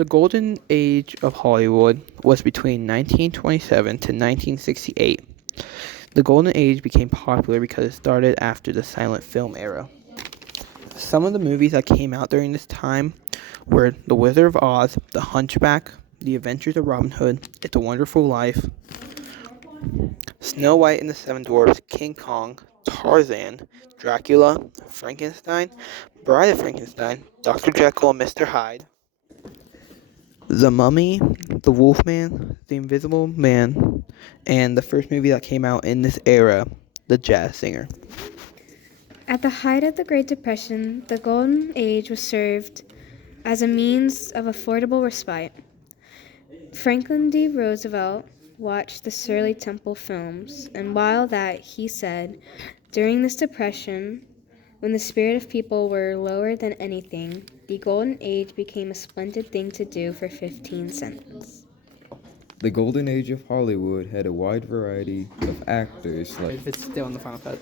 The golden age of Hollywood was between 1927 to 1968. The golden age became popular because it started after the silent film era. Some of the movies that came out during this time were The Wizard of Oz, The Hunchback, The Adventures of Robin Hood, It's a Wonderful Life, Snow White and the Seven Dwarfs, King Kong, Tarzan, Dracula, Frankenstein, Bride of Frankenstein, Dr. Jekyll and Mr. Hyde, The Mummy, The Wolfman, The Invisible Man, and the first movie that came out in this era, The Jazz Singer. At the height of the Great Depression, the Golden Age was served as a means of affordable respite. Franklin D. Roosevelt watched the Shirley Temple films, and while that, he said, during this depression, when the spirit of people were lower than anything, the Golden Age became a splendid thing to do for 15 cents. The Golden Age of Hollywood had a wide variety of actors like If it's still in the final cut.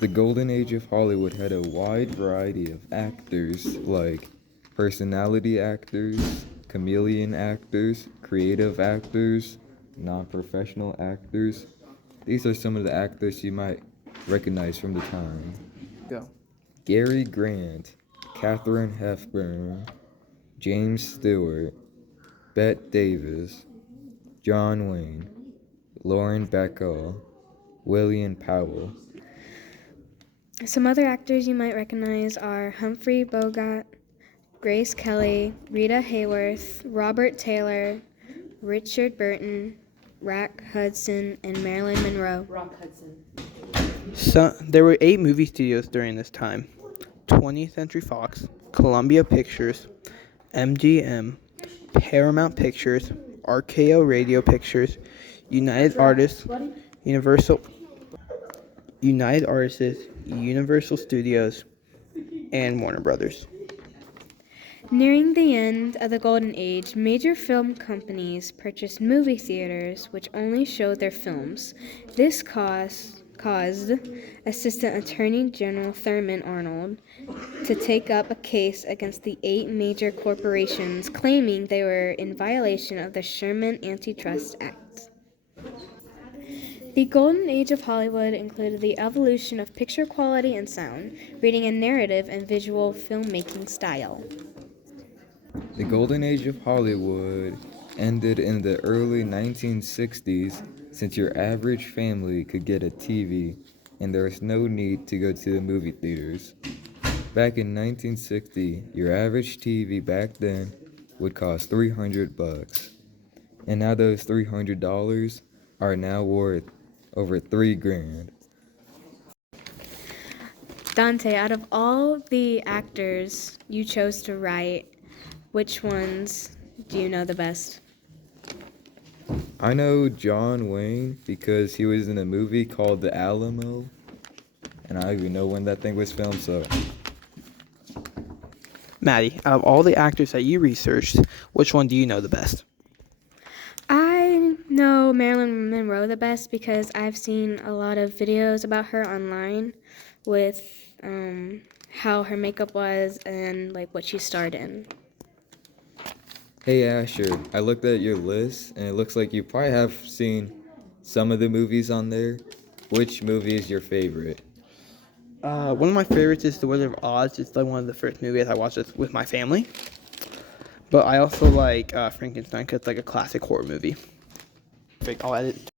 The Golden Age of Hollywood had a wide variety of actors like personality actors, chameleon actors, creative actors, non-professional actors. These are some of the actors you might recognize from the time. Go. Gary Grant, Katharine Hepburn, James Stewart, Bette Davis, John Wayne, Lauren Bacall, William Powell. Some other actors you might recognize are Humphrey Bogart, Grace Kelly, Rita Hayworth, Robert Taylor, Richard Burton, Rock Hudson, and Marilyn Monroe. So, there were 8 movie studios during this time: 20th Century Fox, Columbia Pictures, MGM, Paramount Pictures, RKO Radio Pictures, United Artists, Universal Studios, and Warner Brothers. Nearing the end of the Golden Age, major film companies purchased movie theaters which only showed their films. This caused Assistant Attorney General Thurman Arnold to take up a case against the 8 major corporations, claiming they were in violation of the Sherman Antitrust Act. The Golden Age of Hollywood included the evolution of picture quality and sound, reading and narrative and visual filmmaking style. The Golden Age of Hollywood ended in the early 1960s since your average family could get a TV and there was no need to go to the movie theaters. Back in 1960, your average TV back then would cost $300, and now those $300 are now worth over $3,000. Dante, out of all the actors you chose to write, which ones do you know the best? I know John Wayne because he was in a movie called The Alamo, and I don't even know when that thing was filmed, so. Maddie, out of all the actors that you researched, which one do you know the best? I know Marilyn Monroe the best because I've seen a lot of videos about her online with how her makeup was and like what she starred in. Hey Asher, I looked at your list, and it looks like you probably have seen some of the movies on there. Which movie is your favorite? One of my favorites is The Wizard of Oz. It's like one of the first movies I watched with my family. But I also like Frankenstein because it's like a classic horror movie. I'll edit